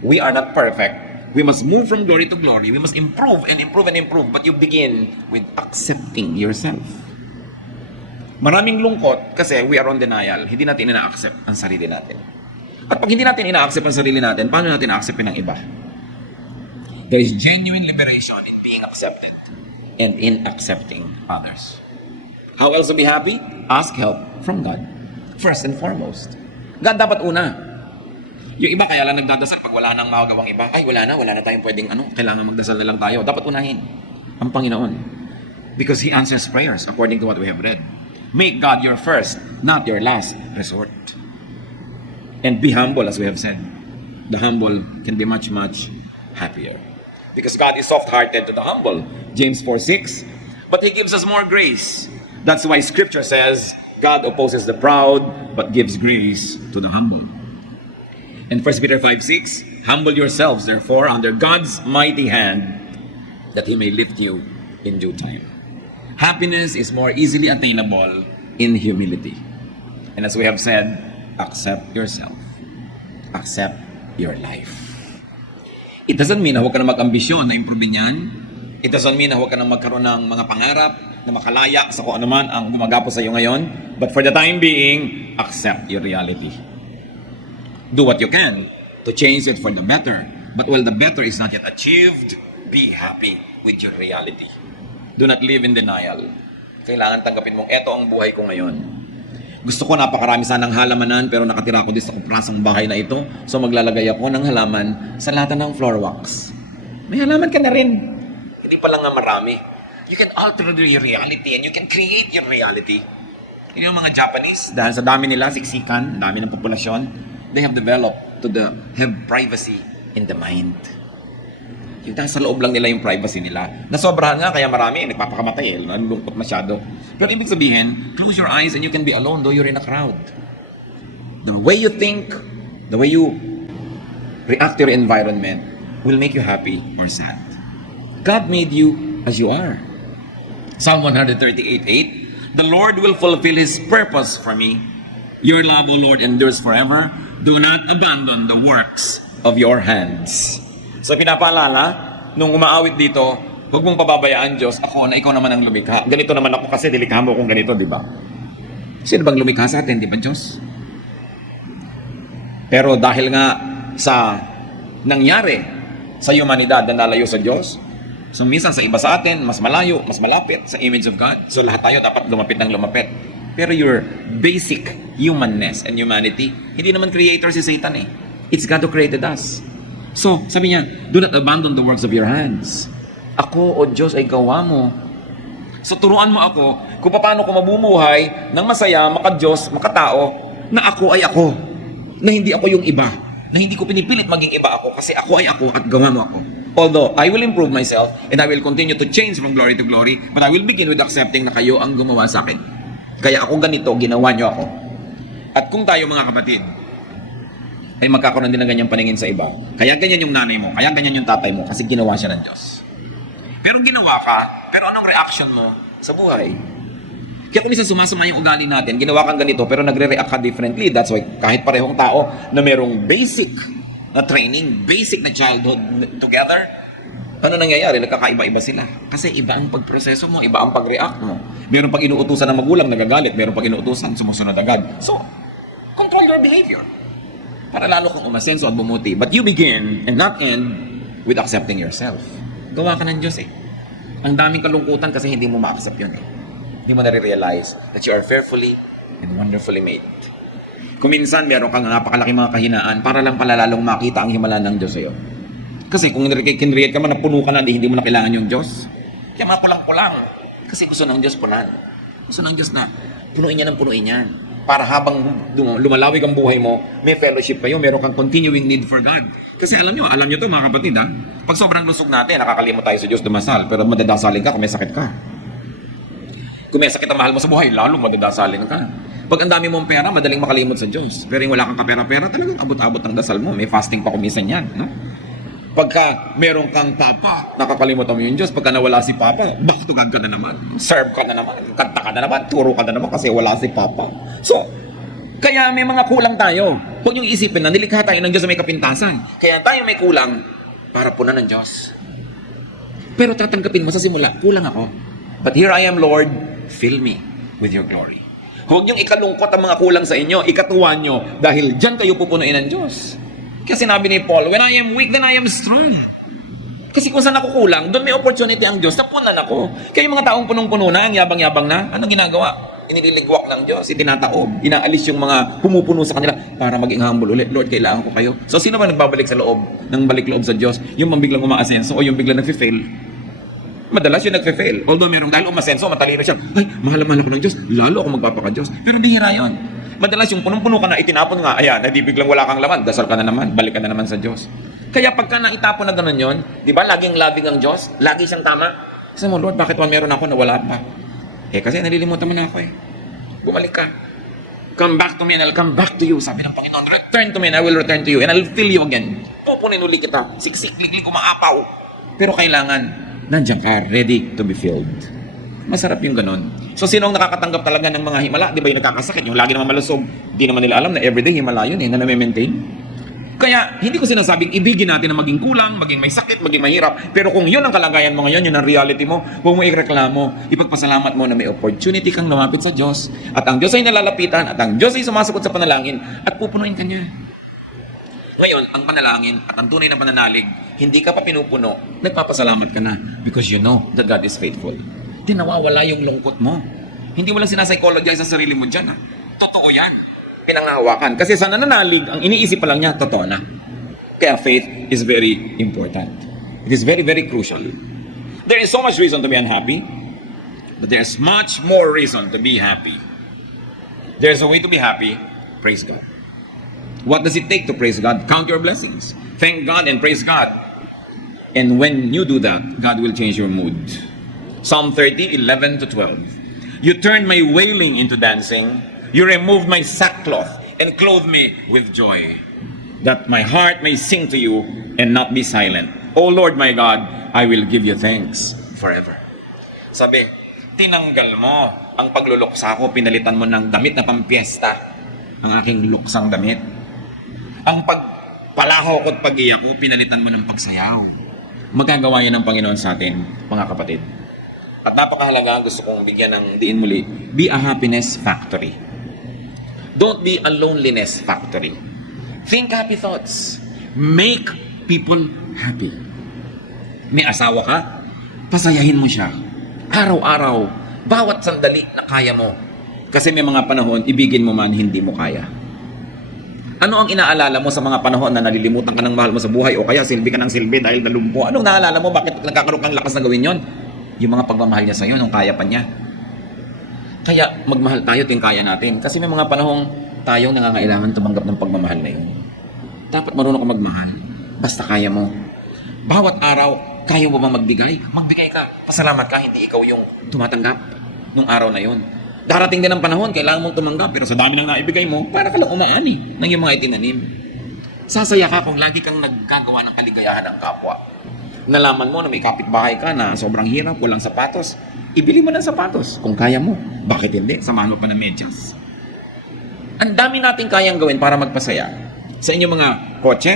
We are not perfect. We must move from glory to glory. We must improve and improve and improve. But you begin with accepting yourself. Maraming lungkot kasi we are on denial. Hindi natin ina-accept ang sarili natin. At pag hindi natin ina-accept ang sarili natin, paano natin a-acceptin ng iba? There is genuine liberation in being accepted and in accepting others. How else to be happy? Ask help from God. First and foremost. God dapat una. Yung iba kaya lang nagdadasal pag wala nang magagawang iba. Ay, wala na tayong pwedeng kailangan magdasal na lang tayo. Dapat unahin ang Panginoon. Because He answers prayers according to what we have read. Make God your first, not your last resort. And be humble, as we have said. The humble can be much, much happier. Because God is soft-hearted to the humble. James 4:6. But He gives us more grace. That's why Scripture says, God opposes the proud, but gives grace to the humble. And 1 Peter 5:6, humble yourselves, therefore, under God's mighty hand, that He may lift you in due time. Happiness is more easily attainable in humility. And as we have said, accept yourself. Accept your life. It doesn't mean na huwag ka na mag-ambisyon na improve yan. It doesn't mean na huwag ka na magkaroon ng mga pangarap na makalaya sa kung ano man ang gumagapo sa iyo ngayon. But for the time being, accept your reality. Do what you can to change it for the better. But while the better is not yet achieved, be happy with your reality. Do not live in denial. Kailangan tanggapin mong eto ang buhay ko ngayon. Gusto ko napakarami sanang halamanan pero nakatira ko din sa kuprasang bahay na ito. So maglalagay ako ng halaman sa lahat ng floor wax. May halaman ka na rin. Hindi pa lang nga marami. You can alter your reality and you can create your reality. Yung mga Japanese, dahil sa dami nila, siksikan, dami ng populasyon, they have developed to have privacy in the mind. Yung nasa loob lang nila yung privacy nila. Nasobrahan nga, kaya marami, nagpapakamatay nalulungkot masyado. Pero ibig sabihin, close your eyes and you can be alone though you're in a crowd. The way you think, the way you react to your environment will make you happy or sad. God made you as you are. Psalm 138:8, the Lord will fulfill His purpose for me. Your love, O Lord, endures forever. Do not abandon the works of your hands. So pinapaalala, nung umaawit dito, huwag mong pababayaan, Diyos, ako na ikaw naman ang lumikha. Ganito naman ako kasi dilikha mo kung ganito, di ba? Sino bang lumikha sa atin, di ba, Diyos? Pero dahil nga sa nangyari sa humanidad na nalayo sa Diyos, so minsan sa iba sa atin, mas malayo, mas malapit sa image of God. So lahat tayo dapat lumapit ng lumapit. Pero your basic humanness and humanity, hindi naman creator si Satan eh. It's God who created us. So, sabi niya, do not abandon the works of your hands. Ako, O Diyos, ay gawa mo. So, turuan mo ako kung paano ko mabumuhay ng masaya, maka-Diyos, makatao, na ako ay ako. Na hindi ako yung iba. Na hindi ko pinipilit maging iba ako kasi ako ay ako at gawa mo ako. Although, I will improve myself and I will continue to change from glory to glory, but I will begin with accepting na kayo ang gumawa sa akin. Kaya ako ganito, ginawa niyo ako. At kung tayo mga kapatid, ay magkakaroon din ng ganyang paningin sa iba. Kaya ganyan yung nanay mo, kaya ganyan yung tatay mo, kasi ginawa siya ng Diyos. Pero ginawa ka, pero anong reaction mo sa buhay? Kaya kung minsan sumasama yung ugali natin, ginawa kang ganito, pero nagre-react ka differently. That's why kahit parehong tao na merong basic na training, basic na childhood together, ano nangyayari? Nagkakaiba-iba sila. Kasi iba ang pagproseso mo, iba ang pag-react mo. Meron pag inuutusan ng magulang, nagagalit. Meron pag inuutusan, sumusunod agad. So, control your behavior. Para lalo kang umasenso at bumuti. But you begin and not end with accepting yourself. Gawa ka ng Diyos eh. Ang daming kalungkutan kasi hindi mo ma-accept yun eh. Hindi mo nare-realize that you are fearfully and wonderfully made. Kung minsan meron kang napakalaki mga kahinaan para lang palalalong makita ang himala ng Diyos sa'yo. Kasi kung kinreate ka man, napuno ka na, hindi mo na kailangan yung Diyos. Kaya mga kulang-kulang. Kasi gusto ng Diyos punan. Gusto ng Diyos na punuin niya ng punuin yan. Para habang lumalawig ang buhay mo, may fellowship kayo, meron kang continuing need for God. Kasi alam nyo to mga kapatid ha, pag sobrang lusog natin, nakakalimot tayo sa Diyos dumasal, pero madadasalin ka kung may sakit ka. Kung may sakit ang mahal mo sa buhay, lalo madadasalin ka. Pag ang dami mong pera, madaling makalimot sa Diyos. Pero yung wala kang kapera-pera, talagang abot-abot ng dasal mo. May fasting pa kumisan yan. No? Pagka meron kang papa, nakakalimutan mo yung Diyos. Pagka nawala si papa, back to God ka na naman. Serve ka na naman. Kanta ka na naman. Turo ka na naman kasi wala si papa. So, kaya may mga kulang tayo. Huwag niyong isipin na nilikha tayo ng Diyos na may kapintasan. Kaya tayo may kulang para punan ng Diyos. Pero tatanggapin mo sa simula, kulang ako. But here I am, Lord, fill me with your glory. Huwag niyong ikalungkot ang mga kulang sa inyo, ikatuwa niyo, dahil dyan kayo pupunuin ng Diyos. Kasi sinabi ni Paul, when I am weak, then I am strong. Kasi kung saan ako kulang, doon may opportunity ang Diyos, napunan ako. Kaya yung mga taong punong-puno na, ang yabang-yabang na, anong ginagawa? Inililigwak ng Diyos, itinataob, inaalis yung mga pumupuno sa kanila para maging humble ulit. Lord, kailangan ko kayo. So sino ba nagbabalik sa loob, ng balik loob sa Diyos? Yung biglang umaasenso o yung biglang nag-fail? Madalas yung nagfe-fail. Although meron dahil umasenso, matalino siya. Ay, mahal-mahal ako ng Diyos. Lalo ako magpapaka-Diyos. Pero bihira yun. Madalas yung punong-puno ka na, itinapon nga. Ayan, hindi biglang wala kang laman. Dasal ka na naman. Balik ka na naman sa Diyos. Kaya pagka naitapon na gano'n yun, di ba, laging loving ang Diyos? Lagi siyang tama. Kasi mo, Lord, bakit meron ako na wala pa? Kasi nalilimutan mo na ako Bumalik ka. Come back to me and I'll come back to you. Sabi ng Panginoon, return to me and I will return to you and I'll fill you again. Pupunin uli kita. Siksik-liglig ko maapaw. Pero kailangan nandiyan ka, ready to be filled. Masarap yung ganun. So, sino ang nakakatanggap talaga ng mga himala? Di ba yung nagkakasakit? Yung lagi naman malusog. Di naman nila alam na everyday himala yun na nami-maintain. Kaya, hindi ko sinasabing ibigin natin na maging kulang, maging may sakit, maging mahirap. Pero kung yun ang kalagayan mo ngayon, yun ang reality mo, huwag mo ireklamo. Ipagpasalamat mo na may opportunity kang lumapit sa Diyos. At ang Diyos ay nalalapitan. At ang Diyos ay sumasagot sa panalangin. At pupunuin ka niya. Ngayon, ang panalangin at ang tunay na pananalig, hindi ka pa pinupuno, nagpapasalamat ka na because you know that God is faithful. Di nawawala yung lungkot mo. Hindi mo lang sinapsychologize sa sarili mo dyan. Totoo yan. Pinangahawakan. Kasi sa nananalig, ang iniisip pa lang niya, totoo na. Kaya faith is very important. It is very, very crucial. There is so much reason to be unhappy, but there's much more reason to be happy. There's a way to be happy. Praise God. What does it take to praise God? Count your blessings. Thank God and praise God. And when you do that, God will change your mood. Psalm 30, 11 to 12. You turned my wailing into dancing. You removed my sackcloth and clothed me with joy, that my heart may sing to you and not be silent. O Lord my God, I will give you thanks forever. Sabi, tinanggal mo ang pagluluksa ko, pinalitan mo ng damit na pampiesta, ang aking luksang damit. Ang pagpalaho ko at pag-iyak ko, pinalitan mo ng pagsayaw. Magagawa yan ng Panginoon sa atin, mga kapatid. At napakahalaga, gusto kong bigyan ng diin muli, be a happiness factory. Don't be a loneliness factory. Think happy thoughts. Make people happy. May asawa ka, pasayahin mo siya. Araw-araw, bawat sandali na kaya mo. Kasi may mga panahon, ibigin mo man, hindi mo kaya. Ano ang inaalala mo sa mga panahon na nalilimutan ka ng mahal mo sa buhay o kaya silbi ka ng silbi dahil nalumpo? Anong naalala mo? Bakit nagkakaroon kang lakas na gawin yon? Yung mga pagmamahal niya sa iyo, nung kaya pa niya. Kaya magmahal tayo, ting kaya natin. Kasi may mga panahong tayong nangangailangan tumanggap ng pagmamahal na yun. Dapat marunong ka magmahal. Basta kaya mo. Bawat araw, kaya mo bang magbigay? Magbigay ka. Pasalamat ka, hindi ikaw yung tumatanggap nung araw na yun. Darating din ang panahon, kailangan mong tumanggap, pero sa dami nang naibigay mo, para ka lang umaani ng iyong mga itinanim. Sasaya ka kung lagi kang naggagawa ng kaligayahan ng kapwa. Nalaman mo na may kapitbahay ka na sobrang hirap, walang sapatos, ibili mo ng sapatos kung kaya mo. Bakit hindi? Samahan mo pa ng medyas. Ang dami natin kayang gawin para magpasaya. Sa inyong mga kotse,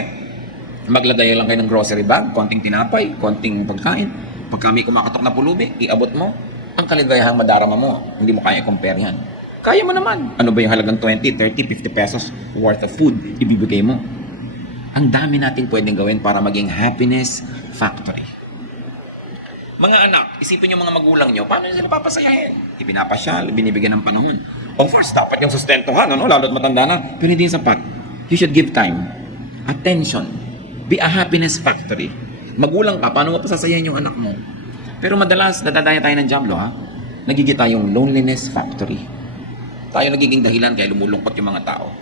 maglagay lang kayo ng grocery bag, konting tinapay, konting pagkain. Pag kami kumakatok na pulubi, iabot mo. Ang kaligayahang madarama mo, hindi mo kaya i-compare yan. Kaya mo naman. Ano ba yung halagang 20, 30, 50 pesos worth of food, ibibigay mo. Ang dami natin pwedeng gawin para maging happiness factory. Mga anak, isipin yung mga magulang nyo, paano nyo sila papasayahin? Ipinapasyal, binibigyan ng panahon. Of course, dapat yung sustentuhan, lalo't matanda na. Pero hindi sapat. You should give time, attention, be a happiness factory. Magulang ka, paano mo pasasayahin yung anak mo? Pero madalas, nadadaya tayo ng jablo, ha? nagiging tayong loneliness factory. Tayo nagiging dahilan kaya lumulungkot yung mga tao.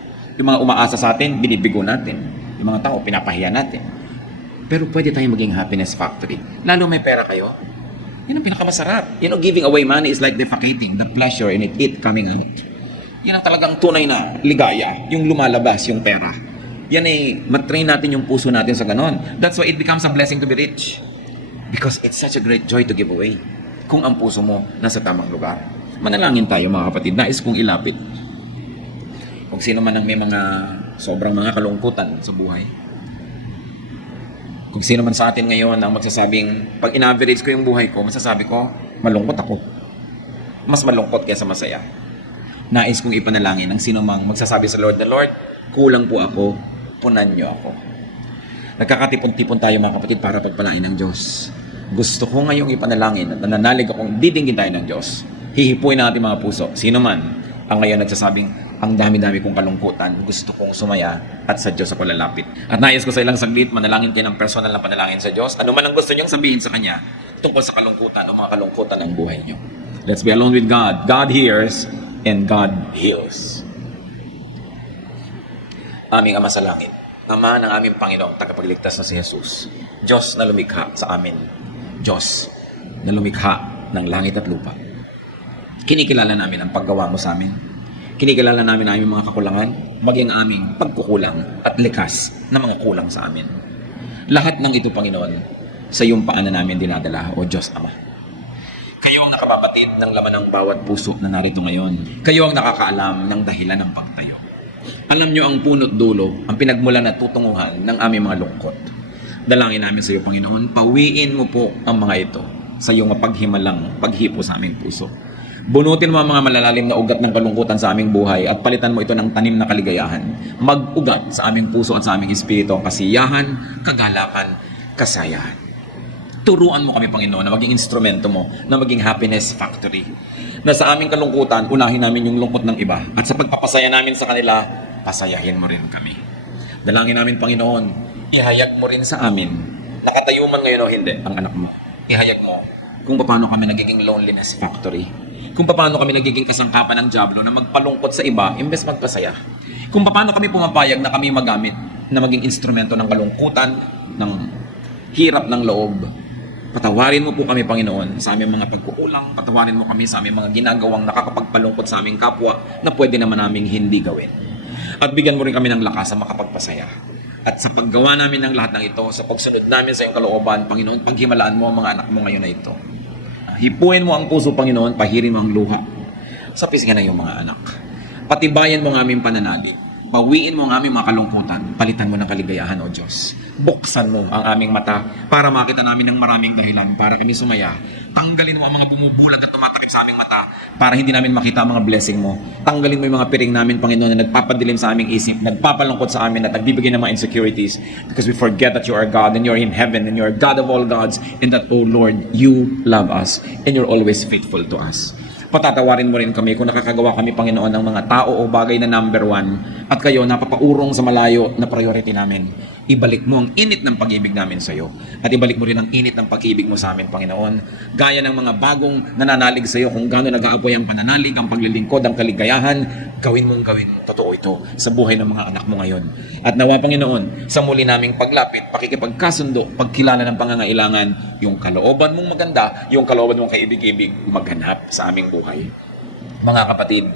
Yung mga umaasa sa atin, binibigo natin. Yung mga tao, pinapahiya natin. Pero pwede tayong maging happiness factory. Lalo may pera kayo, yun ang pinakamasarap. Giving away money is like defecating, the pleasure in it coming out. Yan ang talagang tunay na ligaya, yung lumalabas, yung pera. Yan ay matrain natin yung puso natin sa ganon. That's why it becomes a blessing to be rich. Because it's such a great joy to give away. Kung ang puso mo nasa tamang lugar. Manalangin tayo mga kapatid, nais kong ilapit. Kung sino man ang may mga sobrang mga kalungkutan sa buhay. Kung sino man sa atin ngayon ang magsasabing, pag in-average ko yung buhay ko, masasabi ko, malungkot ako. Mas malungkot kaysa masaya. Nais kong ipanalangin ang sino mang magsasabi sa Lord na, Lord, kulang po ako, punan niyo ako. Nagkakatipon-tipon tayo mga kapatid para pagpalain ng Diyos. Gusto ko ngayong ipanalangin at nananalig akong didinggin tayo ng Diyos. Hihipuin ang ating mga puso. Sino man ang ngayon nagsasabing, ang dami-dami kong kalungkutan, gusto kong sumaya at sa Diyos ako lalapit. At nais ko sa ilang saglit, manalangin tayo ng personal na panalangin sa Diyos. Ano man ang gusto niyong sabihin sa Kanya tungkol sa kalungkutan o mga kalungkutan ng buhay niyo. Let's be alone with God. God hears and God heals. Aming Ama sa langit, Ama ng aming Panginoong tagapagligtas na si Jesus, Diyos na lumikha sa amin, Diyos na lumikha ng langit at lupa. Kinikilala namin ang paggawa mo sa amin. Kinikilala namin ang aming mga kakulangan, maging aming pagkukulang at likas na mga kulang sa amin. Lahat ng ito, Panginoon, sa iyong paanan namin dinadala, O Diyos Ama. Kayo ang nakapapatid ng laman ng bawat puso na narito ngayon. Kayo ang nakakaalam ng dahilan ng pagtayo. Alam nyo ang punot dulo, ang pinagmulan at tutunguhan ng aming mga lungkot. Dalangin namin sa iyo, Panginoon, pawiin mo po ang mga ito sa iyong mapaghimalang paghipo sa aming puso. Bunutin mo ang mga malalalim na ugat ng kalungkutan sa aming buhay at palitan mo ito ng tanim na kaligayahan. Mag-ugat sa aming puso at sa aming espiritu ang kasiyahan, kagalakan, kasayahan. Turuan mo kami, Panginoon, na maging instrumento mo, na maging happiness factory. Na sa aming kalungkutan, unahin namin yung lungkot ng iba. At sa pagpapasaya namin sa kanila, pasayahin mo rin kami. Dalangin namin, Panginoon, ihayag mo rin sa amin, nakatayo man ngayon o hindi, ang anak mo. Ihayag mo kung paano kami nagiging loneliness factory. Kung paano kami nagiging kasangkapan ng dyablo na magpalungkot sa iba imbes magpasaya. Kung paano kami pumapayag na kami magamit na maging instrumento ng kalungkutan, ng hirap ng loob. Patawarin mo po kami, Panginoon, sa aming mga pagkukulang. Patawarin mo kami sa aming mga ginagawang nakakapagpalungkot sa aming kapwa na pwede naman naming hindi gawin. At bigyan mo rin kami ng lakas sa makapagpasaya. At sa paggawa namin ng lahat ng ito, sa pagsunod namin sa iyong kalooban, Panginoon, paghimalaan mo ang mga anak mo ngayon na ito. Hipuin mo ang puso, Panginoon, pahirin mo ang luha sa pisngan ng iyong mga anak. Patibayan mo ang aming pananalig. Bawiin mo ang aming mga kalungkutan. Palitan mo ng kaligayahan, O Diyos. Buksan mo ang aming mata para makita namin ng maraming dahilan para kami sumaya. Tanggalin mo ang mga bumubulag at tumatakip sa aming mata para hindi namin makita ang mga blessing mo. Tanggalin mo yung mga piring namin, Panginoon, na nagpapadilim sa aming isip, nagpapalungkot sa amin at nagbibigay ng mga insecurities because we forget that you are God and you are in heaven and you are God of all gods and that, O Lord, you love us and you're always faithful to us. Patatawarin mo rin kami kung nakakagawa kami, Panginoon, ng mga tao o bagay na number one at kayo napapaurong sa malayo na priority namin. Ibalik mo ang init ng pag-ibig namin sa iyo at ibalik mo rin ang init ng pag-ibig mo sa amin, Panginoon. Gaya ng mga bagong nananalig sa iyo kung gaano nag-aapoy ang pananalig, ang paglilingkod, ang kaligayahan, gawin mong totoo ito sa buhay ng mga anak mo ngayon. At nawa, Panginoon, sa muli naming paglapit, pakikipagkasundo, pagkilala ng pangangailangan, yung kalooban mong maganda, yung kalooban mong kaibig-ibig, maghanap sa aming buhay. Mga kapatid,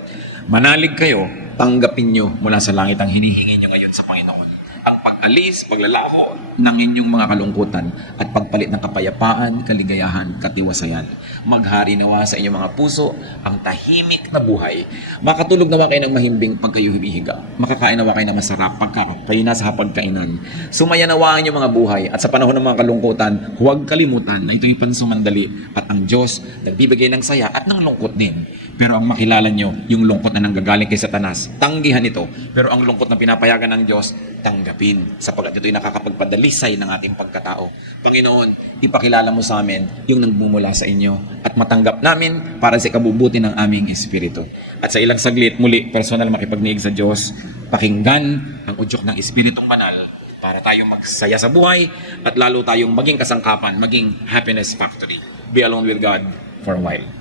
manalig kayo, tanggapin nyo mula sa langit ang hinihingi nyo ngayon sa Panginoon. Ang pag-alis, paglalako ng inyong mga kalungkutan at pagpalit ng kapayapaan, kaligayahan, katiwasayan. Maghari nawa sa inyong mga puso ang tahimik na buhay. Makatulog nawa kayo ng mahimbing pag kayo humihiga. Makakain nawa kayo ng masarap pag kayo nasa hapagkainan. Sumaya nawa ang inyong mga buhay at sa panahon ng mga kalungkutan, huwag kalimutan na ito'y pansumandali at ang Diyos nagbibigay ng saya at ng lungkot din. Pero ang makilala nyo, yung lungkot na nanggagaling kay Satanas, tanggihan ito. Pero ang lungkot na pinapayagan ng Diyos, tanggapin. Sapagkat ito'y nakakapagpadalisay ng ating pagkatao. Panginoon, ipakilala mo sa amin yung nagmumula sa inyo at matanggap namin para sa ikabubuti ng aming espiritu. At sa ilang saglit, muli, personal makipagniig sa Diyos, pakinggan ang udyok ng Espiritong Banal para tayong magsaya sa buhay at lalo tayong maging kasangkapan, maging happiness factory. Be alone with God for a while.